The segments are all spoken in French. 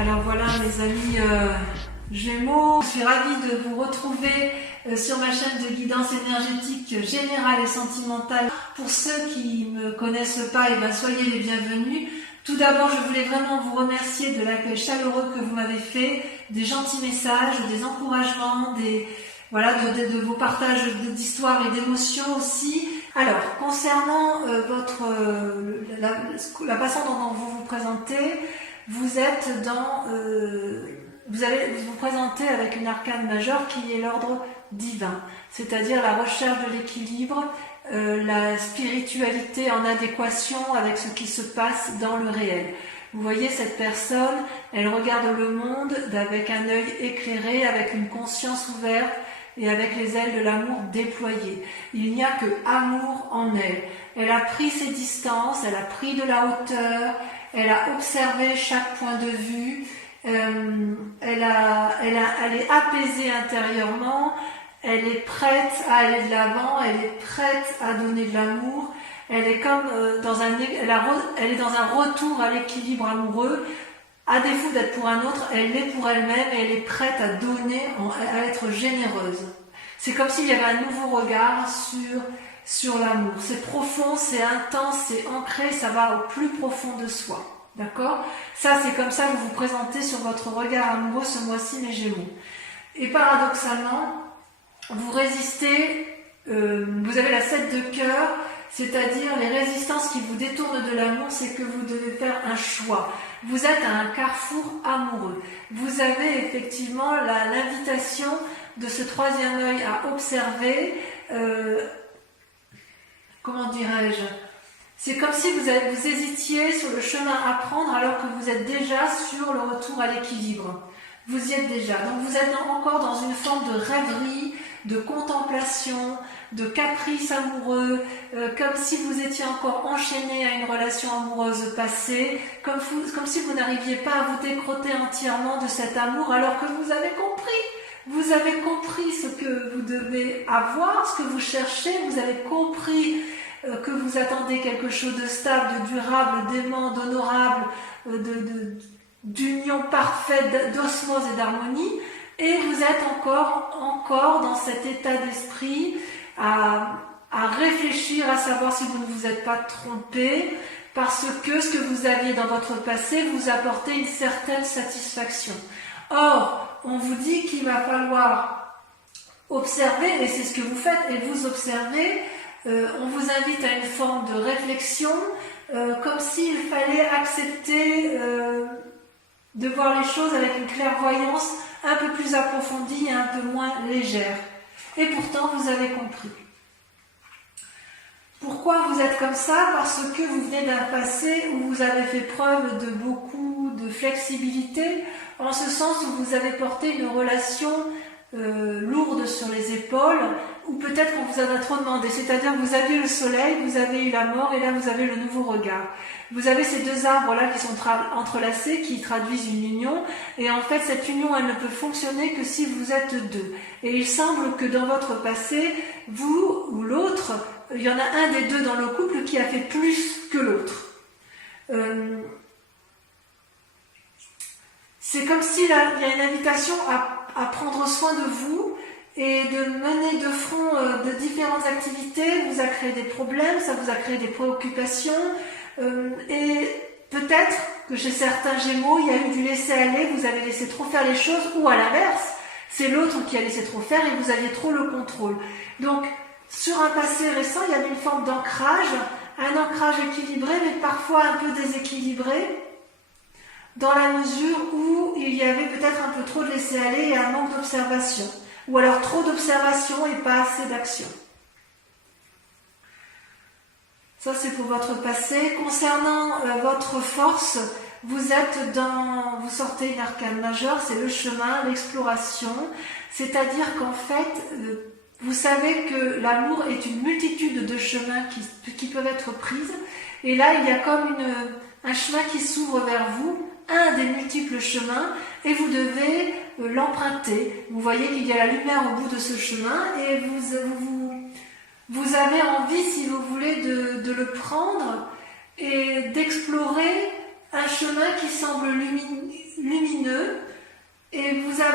Alors voilà mes amis Gémeaux, je suis ravie de vous retrouver sur ma chaîne de guidance énergétique générale et sentimentale. Pour ceux qui ne me connaissent pas, soyez les bienvenus. Tout d'abord, je voulais vraiment vous remercier de l'accueil chaleureux que vous m'avez fait, des gentils messages, des encouragements, de vos partages d'histoires et d'émotions aussi. Alors, concernant la façon dont vous vous présentez, vous allez vous présenter avec une arcane majeure qui est l'ordre divin, c'est-à-dire la recherche de l'équilibre, la spiritualité en adéquation avec ce qui se passe dans le réel. Vous voyez cette personne, elle regarde le monde avec un œil éclairé, avec une conscience ouverte et avec les ailes de l'amour déployées. Il n'y a que amour en elle. Elle a pris ses distances, elle a pris de la hauteur, elle a observé chaque point de vue, elle est apaisée intérieurement, elle est prête à aller de l'avant, elle est prête à donner de l'amour, elle est comme elle est dans un retour à l'équilibre amoureux. À défaut d'être pour un autre, elle l'est pour elle-même et elle est prête à donner, à être généreuse. C'est comme s'il y avait un nouveau regard sur l'amour. C'est profond, c'est intense, c'est ancré, ça va au plus profond de soi. D'accord ? Ça, c'est comme ça que vous vous présentez sur votre regard amoureux ce mois-ci, mes Gémeaux. Et paradoxalement, vous résistez, vous avez la 7 de cœur, c'est-à-dire les résistances qui vous détournent de l'amour, c'est que vous devez faire un choix. Vous êtes à un carrefour amoureux. Vous avez effectivement l'invitation de ce troisième œil à observer, comment dirais-je ? C'est comme si vous hésitiez sur le chemin à prendre alors que vous êtes déjà sur le retour à l'équilibre. Vous y êtes déjà. Donc vous êtes encore dans une forme de rêverie, de contemplation, de caprice amoureux, comme si vous étiez encore enchaîné à une relation amoureuse passée, comme si vous n'arriviez pas à vous décrotter entièrement de cet amour alors que vous avez compris. Vous avez compris ce que vous devez avoir, ce que vous cherchez, vous avez compris que vous attendez quelque chose de stable, de durable, d'aimant, d'honorable, d'union parfaite, d'osmose et d'harmonie, et vous êtes encore dans cet état d'esprit à réfléchir, à savoir si vous ne vous êtes pas trompé, parce que ce que vous aviez dans votre passé vous apportait une certaine satisfaction. Or, on vous dit qu'il va falloir observer, et c'est ce que vous faites, et vous observez. On vous invite à une forme de réflexion, comme s'il fallait accepter de voir les choses avec une clairvoyance un peu plus approfondie et un peu moins légère. Et pourtant, vous avez compris. Pourquoi vous êtes comme ça ? Parce que vous venez d'un passé où vous avez fait preuve de beaucoup de flexibilité, en ce sens où vous avez porté une relation lourde sur les épaules, ou peut-être qu'on vous en a trop demandé, c'est-à-dire que vous aviez le soleil, vous avez eu la mort, et là vous avez le nouveau regard. Vous avez ces deux arbres-là qui sont entrelacés, qui traduisent une union, et en fait cette union, elle ne peut fonctionner que si vous êtes deux. Et il semble que dans votre passé, vous ou l'autre, il y en a un des deux dans le couple qui a fait plus que l'autre. C'est comme s'il y a une invitation à prendre soin de vous et de mener de front de différentes activités. Vous a créé des problèmes, ça vous a créé des préoccupations, et peut-être que chez certains Gémeaux, il y a eu du laisser-aller, vous avez laissé trop faire les choses, ou à l'inverse, c'est l'autre qui a laissé trop faire et vous aviez trop le contrôle. Donc, sur un passé récent, il y avait une forme d'ancrage, un ancrage équilibré, mais parfois un peu déséquilibré, dans la mesure où il y avait peut-être un peu trop de laisser-aller et un manque d'observation, ou alors trop d'observation et pas assez d'action. Ça, c'est pour votre passé. Concernant votre force, vous sortez une arcane majeure, c'est le chemin, l'exploration, c'est-à-dire qu'en fait, vous savez que l'amour est une multitude de chemins qui peuvent être prises, et là, il y a comme un chemin qui s'ouvre vers vous, un des multiples chemins, et vous devez l'emprunter. Vous voyez qu'il y a la lumière au bout de ce chemin, et vous avez envie, si vous voulez, de le prendre et d'explorer un chemin qui semble lumineux,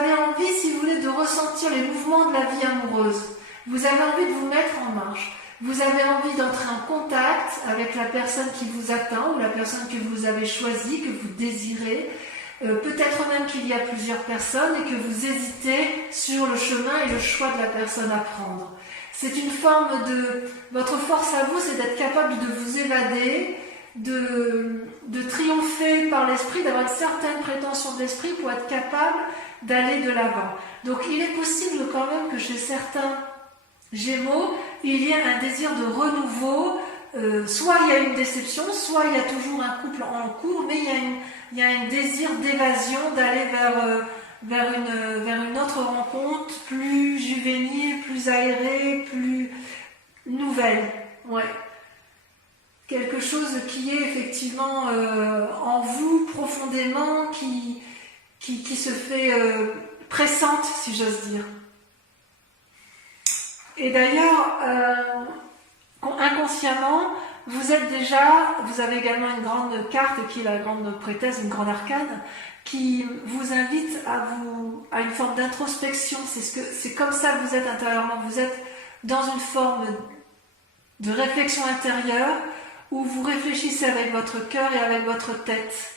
avez envie, si vous voulez, de ressentir les mouvements de la vie amoureuse. Vous avez envie de vous mettre en marche. Vous avez envie d'entrer en contact avec la personne qui vous attend ou la personne que vous avez choisie, que vous désirez. Peut-être même qu'il y a plusieurs personnes et que vous hésitez sur le chemin et le choix de la personne à prendre. C'est une forme de... Votre force à vous, c'est d'être capable de vous évader, de triompher par l'esprit, d'avoir une certaine prétention de l'esprit pour être capable d'aller de l'avant. Donc il est possible quand même que chez certains Gémeaux, il y ait un désir de renouveau, soit il y a une déception, soit il y a toujours un couple en cours, mais il y a un désir d'évasion, d'aller vers une autre rencontre plus juvénile, plus aérée, plus nouvelle. Ouais. Quelque chose qui est effectivement en vous profondément, qui se fait pressante, si j'ose dire. Et d'ailleurs, inconsciemment, vous avez également une grande carte qui est la grande prêtresse, une grande arcane, qui vous invite à une forme d'introspection. C'est comme ça que vous êtes intérieurement. Vous êtes dans une forme de réflexion intérieure où vous réfléchissez avec votre cœur et avec votre tête.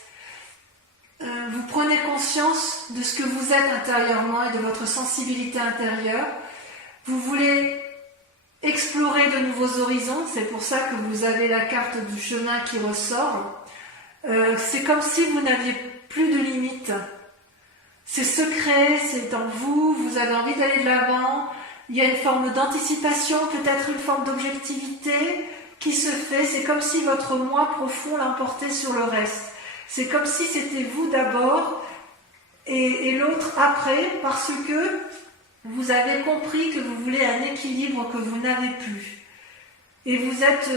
Vous prenez conscience de ce que vous êtes intérieurement et de votre sensibilité intérieure. Vous voulez explorer de nouveaux horizons, c'est pour ça que vous avez la carte du chemin qui ressort. C'est comme si vous n'aviez plus de limites. C'est secret, c'est en vous, vous avez envie d'aller de l'avant. Il y a une forme d'anticipation, peut-être une forme d'objectivité qui se fait. C'est comme si votre moi profond l'emportait sur le reste. C'est comme si c'était vous d'abord et l'autre après, parce que vous avez compris que vous voulez un équilibre que vous n'avez plus. Et vous êtes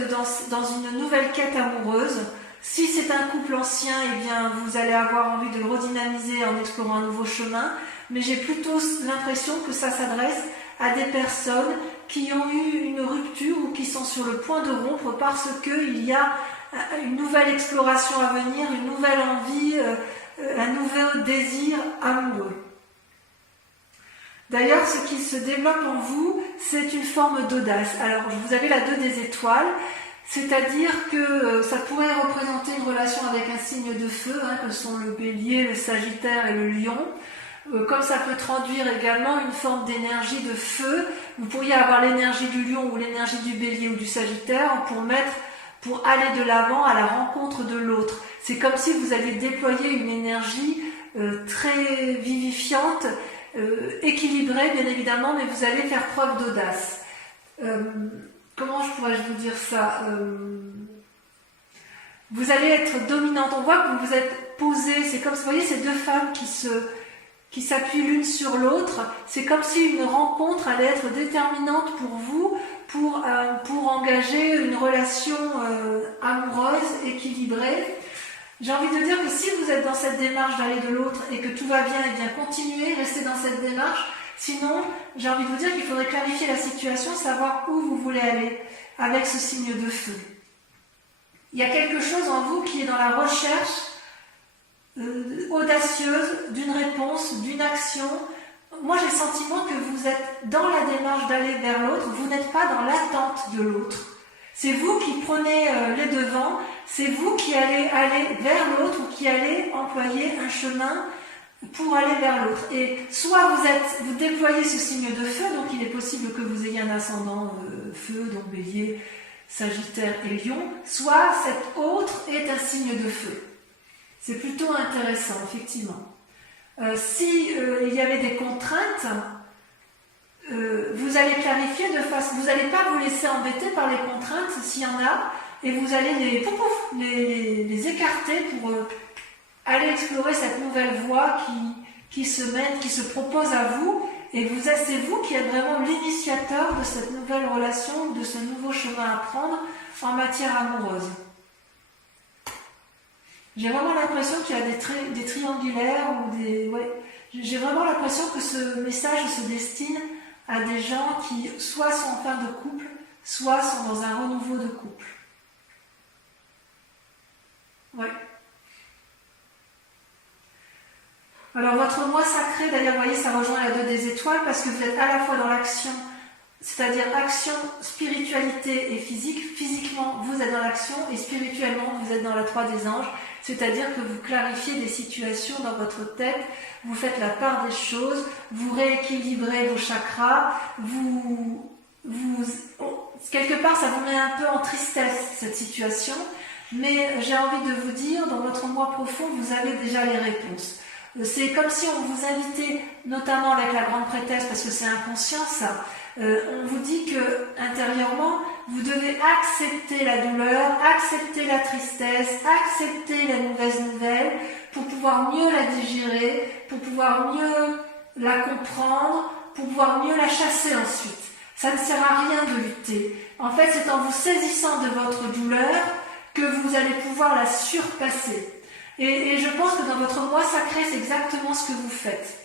dans une nouvelle quête amoureuse. Si c'est un couple ancien, eh bien, vous allez avoir envie de le redynamiser en explorant un nouveau chemin. Mais j'ai plutôt l'impression que ça s'adresse à des personnes qui ont eu une rupture ou qui sont sur le point de rompre parce qu'il y a une nouvelle exploration à venir, une nouvelle envie, un nouveau désir amoureux. D'ailleurs, ce qui se développe en vous, c'est une forme d'audace. Alors, vous avez la 2 des étoiles, c'est-à-dire que ça pourrait représenter une relation avec un signe de feu, que sont le bélier, le sagittaire et le lion. Comme ça peut traduire également une forme d'énergie de feu, vous pourriez avoir l'énergie du lion ou l'énergie du bélier ou du sagittaire pour aller de l'avant à la rencontre de l'autre. C'est comme si vous alliez déployer une énergie très vivifiante, équilibrée bien évidemment, mais vous allez faire preuve d'audace. Comment pourrais-je vous dire ça, vous allez être dominante. On voit que vous êtes posée. C'est comme, vous voyez, ces deux femmes qui s'appuient l'une sur l'autre. C'est comme si une rencontre allait être déterminante pour vous, pour engager une relation amoureuse, équilibrée. J'ai envie de dire que si vous êtes dans cette démarche d'aller de l'autre et que tout va bien, eh bien continuez, restez dans cette démarche. Sinon, j'ai envie de vous dire qu'il faudrait clarifier la situation, savoir où vous voulez aller avec ce signe de feu. Il y a quelque chose en vous qui est dans la recherche audacieuse d'une réponse, d'une action. Moi, j'ai le sentiment que vous êtes dans la démarche d'aller vers l'autre, vous n'êtes pas dans l'attente de l'autre. C'est vous qui prenez les devants, c'est vous qui allez aller vers l'autre ou qui allez employer un chemin pour aller vers l'autre. Et soit vous déployez ce signe de feu, donc il est possible que vous ayez un ascendant feu, donc bélier, sagittaire et lion, soit cet autre est un signe de feu. C'est plutôt intéressant, effectivement. Si il y avait des contraintes, vous allez clarifier de façon, vous n'allez pas vous laisser embêter par les contraintes s'il y en a, et vous allez les écarter pour aller explorer cette nouvelle voie qui se mène, qui se propose à vous, et c'est vous qui êtes vraiment l'initiateur de cette nouvelle relation, de ce nouveau chemin à prendre en matière amoureuse. J'ai vraiment l'impression qu'il y a des triangulaires ou des... Ouais, j'ai vraiment l'impression que ce message se destine à des gens qui soit sont en fin de couple, soit sont dans un renouveau de couple. Ouais. Alors votre moi sacré, d'ailleurs, vous voyez, ça rejoint la 2 des étoiles parce que vous êtes à la fois dans l'action, c'est-à-dire action, spiritualité et physique. Physiquement, vous êtes dans l'action et spirituellement, vous êtes dans la 3 des anges. C'est-à-dire que vous clarifiez des situations dans votre tête, vous faites la part des choses, vous rééquilibrez vos chakras, quelque part, ça vous met un peu en tristesse, cette situation. Mais j'ai envie de vous dire, dans votre moi profond, vous avez déjà les réponses. C'est comme si on vous invitait, notamment avec la grande prêtresse, parce que c'est inconscient ça, on vous dit que intérieurement, vous devez accepter la douleur, accepter la tristesse, accepter la mauvaise nouvelle, pour pouvoir mieux la digérer, pour pouvoir mieux la comprendre, pour pouvoir mieux la chasser ensuite. Ça ne sert à rien de lutter. En fait, c'est en vous saisissant de votre douleur que vous allez pouvoir la surpasser. Et je pense que dans votre moi sacré, c'est exactement ce que vous faites.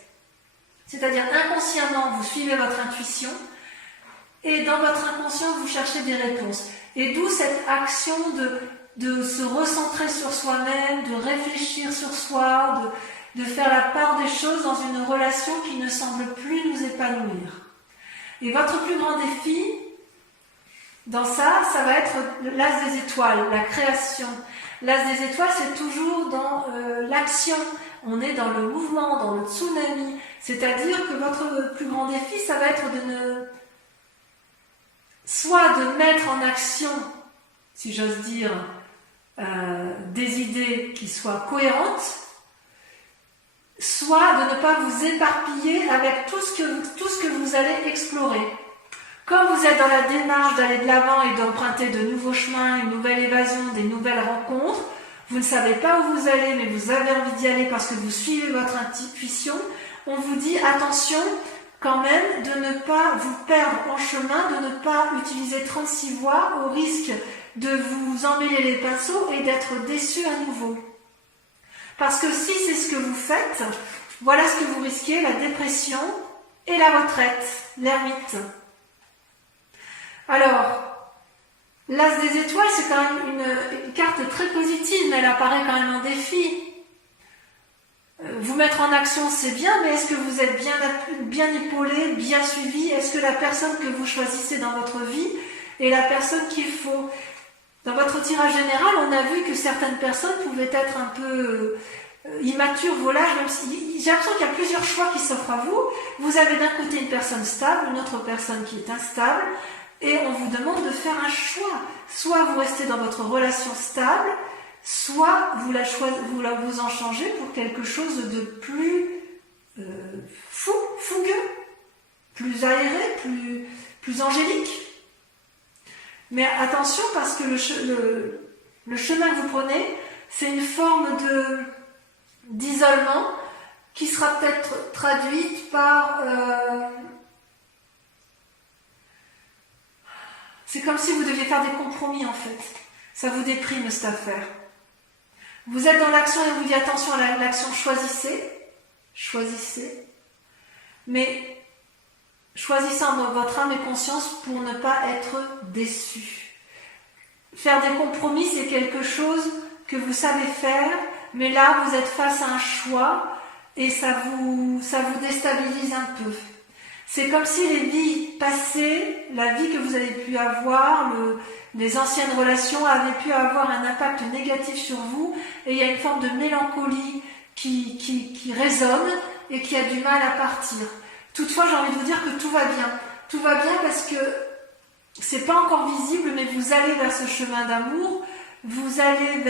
C'est-à-dire inconsciemment, vous suivez votre intuition et dans votre inconscient, vous cherchez des réponses. Et d'où cette action de se recentrer sur soi-même, de réfléchir sur soi, de faire la part des choses dans une relation qui ne semble plus nous épanouir. Et votre plus grand défi, dans ça va être l'as des étoiles, la création. L'as des étoiles, c'est toujours dans l'action. On est dans le mouvement, dans le tsunami. C'est-à-dire que votre plus grand défi, ça va être soit de mettre en action, si j'ose dire, des idées qui soient cohérentes, soit de ne pas vous éparpiller avec tout ce que vous allez explorer. Comme vous êtes dans la démarche d'aller de l'avant et d'emprunter de nouveaux chemins, une nouvelle évasion, des nouvelles rencontres, vous ne savez pas où vous allez, mais vous avez envie d'y aller parce que vous suivez votre intuition, on vous dit attention quand même de ne pas vous perdre en chemin, de ne pas utiliser 36 voies au risque de vous emmêler les pinceaux et d'être déçu à nouveau. Parce que si c'est ce que vous faites, voilà ce que vous risquez, la dépression et la retraite, l'ermite. Alors, l'as des étoiles, c'est quand même une carte très positive, mais elle apparaît quand même en défi. Vous mettre en action, c'est bien, mais est-ce que vous êtes bien épaulé, bien suivi? Est-ce que la personne que vous choisissez dans votre vie est la personne qu'il faut? Dans votre tirage général, on a vu que certaines personnes pouvaient être un peu immatures, volages, même si j'ai l'impression qu'il y a plusieurs choix qui s'offrent à vous. Vous avez d'un côté une personne stable, une autre personne qui est instable, et on vous demande de faire un choix. Soit vous restez dans votre relation stable, soit vous en changez pour quelque chose de plus fougueux, plus aéré, plus angélique. Mais attention parce que le chemin que vous prenez, c'est une forme d'isolement qui sera peut-être traduite par... c'est comme si vous deviez faire des compromis en fait. Ça vous déprime cette affaire. Vous êtes dans l'action et on vous dit attention à l'action, choisissez. Mais choisissez en votre âme et conscience pour ne pas être déçu. Faire des compromis, c'est quelque chose que vous savez faire, mais là, vous êtes face à un choix et ça vous déstabilise un peu. C'est comme si les vies passées, la vie que vous avez pu avoir, les anciennes relations avaient pu avoir un impact négatif sur vous et il y a une forme de mélancolie qui résonne et qui a du mal à partir. Toutefois, j'ai envie de vous dire que tout va bien. Tout va bien parce que c'est pas encore visible, mais vous allez vers ce chemin d'amour, vous allez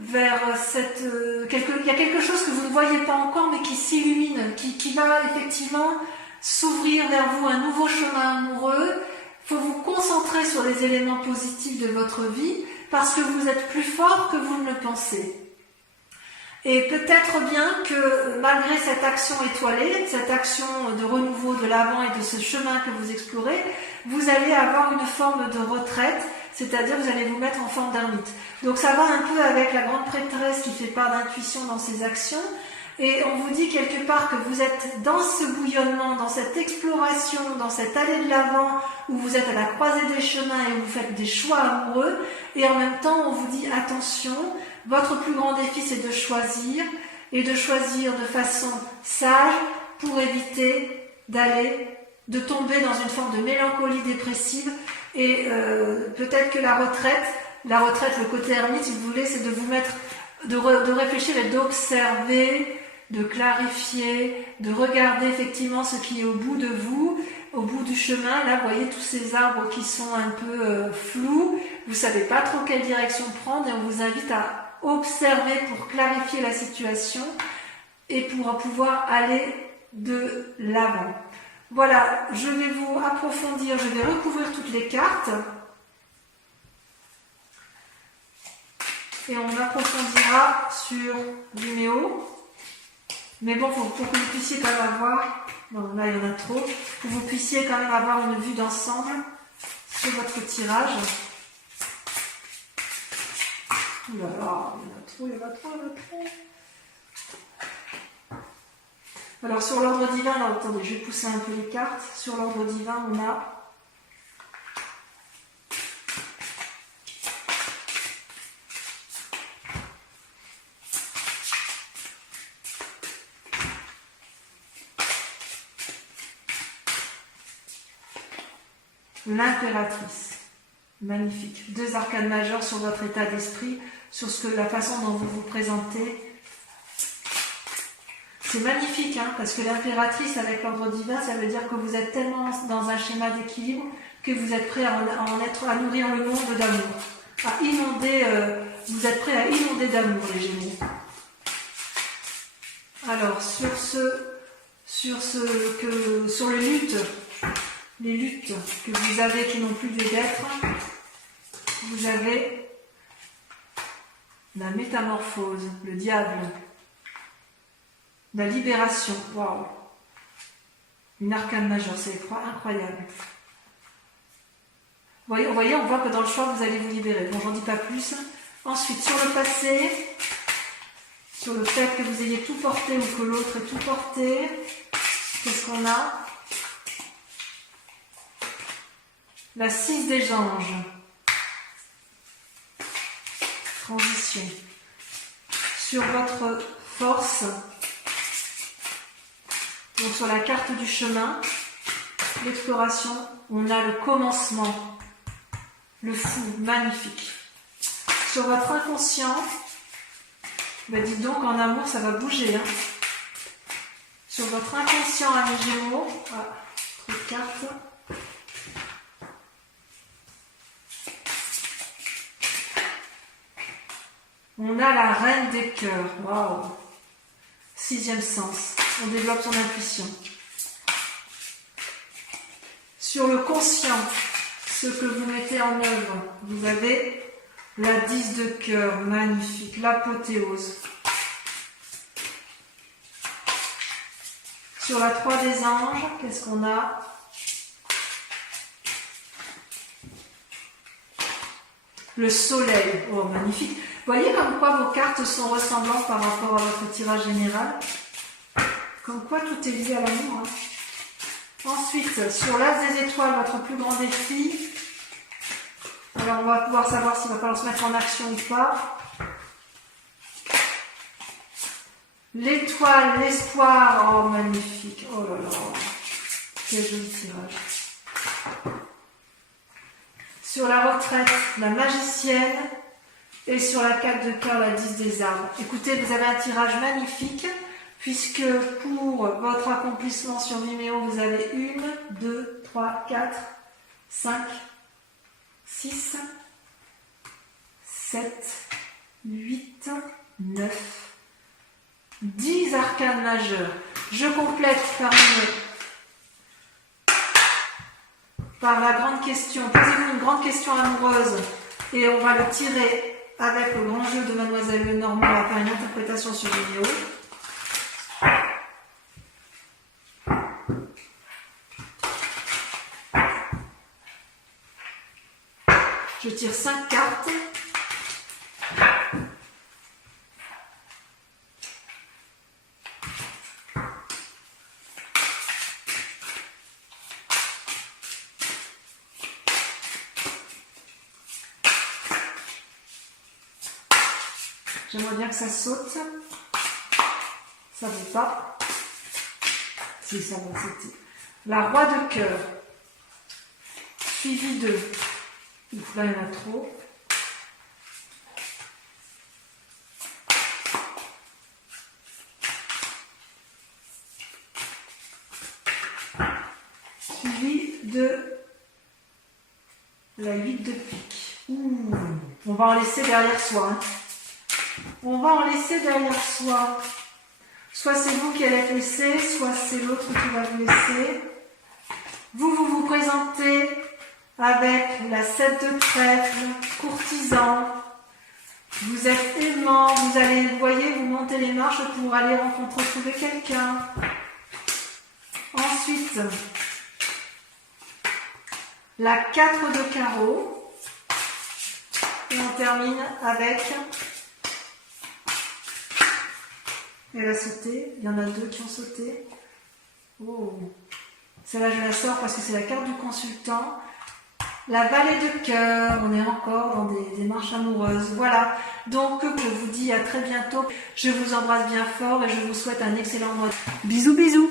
vers cette... il y a quelque chose que vous ne voyez pas encore, mais qui s'illumine, qui va effectivement s'ouvrir vers vous, un nouveau chemin amoureux. Il faut vous concentrer sur les éléments positifs de votre vie, parce que vous êtes plus fort que vous ne le pensez. Et peut-être bien que malgré cette action étoilée, cette action de renouveau de l'avant et de ce chemin que vous explorez, vous allez avoir une forme de retraite, c'est-à-dire vous allez vous mettre en forme d'ermite. Donc ça va un peu avec la grande prêtresse qui fait part d'intuition dans ses actions, et on vous dit quelque part que vous êtes dans ce bouillonnement, dans cette exploration, dans cette allée de l'avant, où vous êtes à la croisée des chemins et où vous faites des choix amoureux, et en même temps on vous dit attention, votre plus grand défi c'est de choisir, et de choisir de façon sage pour éviter de tomber dans une forme de mélancolie dépressive et peut-être que la retraite, le côté ermite si vous voulez, c'est de vous mettre, de réfléchir et d'observer, de clarifier, de regarder effectivement ce qui est au bout de vous, au bout du chemin. Là, vous voyez tous ces arbres qui sont un peu flous, vous ne savez pas trop quelle direction prendre et on vous invite à observer pour clarifier la situation et pour pouvoir aller de l'avant. Voilà, je vais vous approfondir, je vais recouvrir toutes les cartes et on approfondira sur Vimeo. Mais bon, pour que vous puissiez quand même avoir, non là il y en a trop, pour que vous puissiez quand même avoir une vue d'ensemble sur votre tirage. Ouh là là, il y en a trop. Alors sur l'ordre divin, là, attendez, je vais pousser un peu les cartes. Sur l'ordre divin, on a l'impératrice. Magnifique. 2 arcanes majeures sur votre état d'esprit, sur la façon dont vous vous présentez. C'est magnifique, hein, parce que l'impératrice avec l'ordre divin, ça veut dire que vous êtes tellement dans un schéma d'équilibre que vous êtes prêt à nourrir le monde d'amour. Vous êtes prêt à inonder d'amour, les Gémeaux. Alors, sur les luttes que vous avez qui n'ont plus lieu d'être, vous avez la métamorphose, le diable, la libération, waouh, une arcane majeure, c'est incroyable. Vous voyez, on voit que dans le choix, vous allez vous libérer. Bon, j'en dis pas plus. Ensuite, sur le passé, sur le fait que vous ayez tout porté ou que l'autre ait tout porté, qu'est-ce qu'on a? La 6 des anges. Transition. Sur votre force, donc sur la carte du chemin, l'exploration, on a le commencement, le fou, magnifique. Sur votre inconscient, dites donc en amour ça va bouger. Hein. Sur votre inconscient, amis Gémeaux, trop de cartes. On a la reine des cœurs, waouh, 6e sens, on développe son intuition. Sur le conscient, ce que vous mettez en œuvre, vous avez la 10 de cœur, magnifique, l'apothéose. Sur la 3 des anges, qu'est-ce qu'on a? Le soleil, oh magnifique. Vous voyez comme quoi vos cartes sont ressemblantes par rapport à votre tirage général? Comme quoi tout est lié à l'amour. Hein. Ensuite, sur l'as des étoiles, votre plus grand défi. Alors on va pouvoir savoir s'il va falloir se mettre en action ou pas. L'étoile, l'espoir, oh magnifique, oh là là, quel joli tirage. Sur la retraite, la magicienne. Et sur la 4 de cœur, la 10 des arbres. Écoutez, vous avez un tirage magnifique, puisque pour votre accomplissement sur Vimeo, vous avez 1, 2, 3, 4, 5, 6, 7, 8, 9, 10 arcanes majeures. Je complète par la grande question. Posez-vous une grande question amoureuse et on va le tirer avec le grand jeu de Mademoiselle Lenormand. On va faire une interprétation sur vidéo. Je tire 5 cartes. J'aimerais bien que ça saute. Ça ne veut pas. Si, ça va, c'était. La roi de cœur. Suivi de. Ouf, là, il y en a trop. Suivi de la 8 de pique. Ouh. On va en laisser derrière soi. Hein. On va en laisser derrière soi. Soit c'est vous qui allez être laissé, soit c'est l'autre qui va vous laisser. Vous vous présentez avec la 7 de trèfle, courtisan. Vous êtes aimant, vous allez, vous voyez, vous montez les marches pour aller trouver quelqu'un. Ensuite, la 4 de carreau. Et on termine avec... Elle a sauté, il y en a 2 qui ont sauté. Oh. Celle-là, je la sors parce que c'est la carte du consultant. La vallée de cœur, on est encore dans des marches amoureuses. Voilà, donc je vous dis à très bientôt. Je vous embrasse bien fort et je vous souhaite un excellent mois. Bisous, bisous.